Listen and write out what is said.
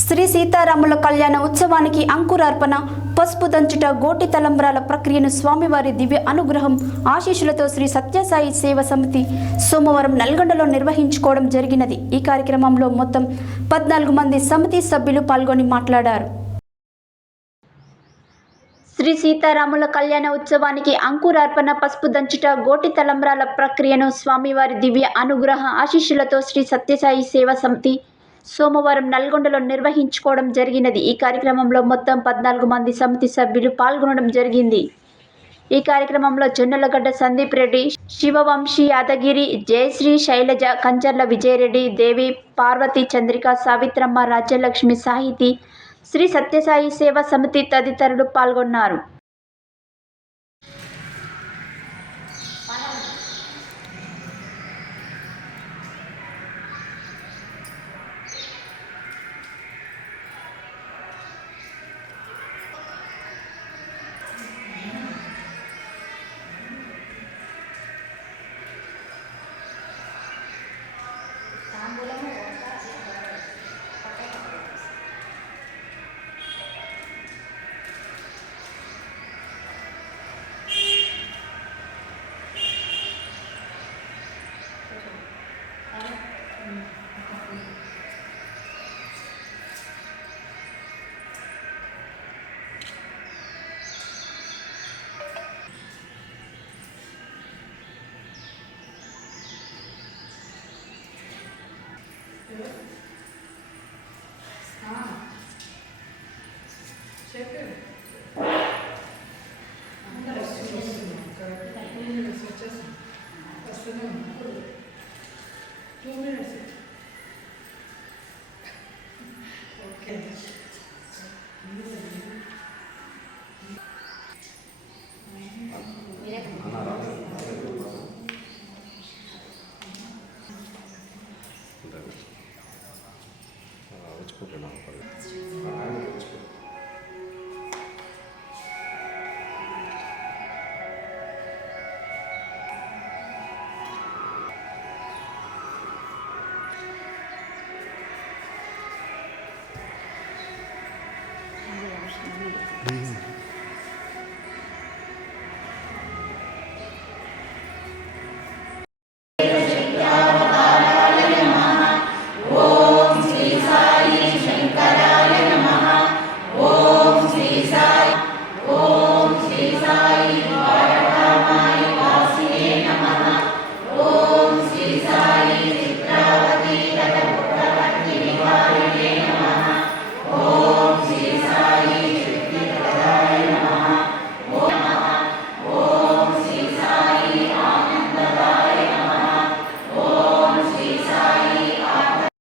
శ్రీ సీతారాముల కళ్యాణ ఉత్సవానికి అంకురార్పణ, పసుపు దంచుట, గోటి తలంబ్రాల ప్రక్రియను స్వామివారి దివ్య అనుగ్రహం ఆశీస్సులతో శ్రీ సత్యసాయి సేవ సమితి సోమవారం నల్గొండలో నిర్వహించుకోవడం జరిగినది. ఈ కార్యక్రమంలో మొత్తం 14 మంది సమితి సభ్యులు పాల్గొని మాట్లాడారు. శ్రీ సీతారాముల కళ్యాణ ఉత్సవానికి అంకురార్పణ, పసుపు దంచుట, గోటి తలంబ్రాల ప్రక్రియను స్వామివారి దివ్య అనుగ్రహ ఆశీస్సులతో శ్రీ సత్యసాయి సేవ సమితి సోమవారం నల్గొండలో నిర్వహించుకోవడం జరిగినది. ఈ కార్యక్రమంలో మొత్తం 14 మంది సమితి సభ్యులు పాల్గొనడం జరిగింది. ఈ కార్యక్రమంలో జొన్నలగడ్డ సందీప్ రెడ్డి, శివవంశీ యాదగిరి, జయశ్రీ, శైలజ, కంచర్ల విజయరెడ్డి, దేవి, పార్వతి, చంద్రిక, సావిత్రమ్మ, రాజ్యలక్ష్మి, సాహితి, శ్రీ సత్యసాయి సేవ సమితి తదితరులు పాల్గొన్నారు.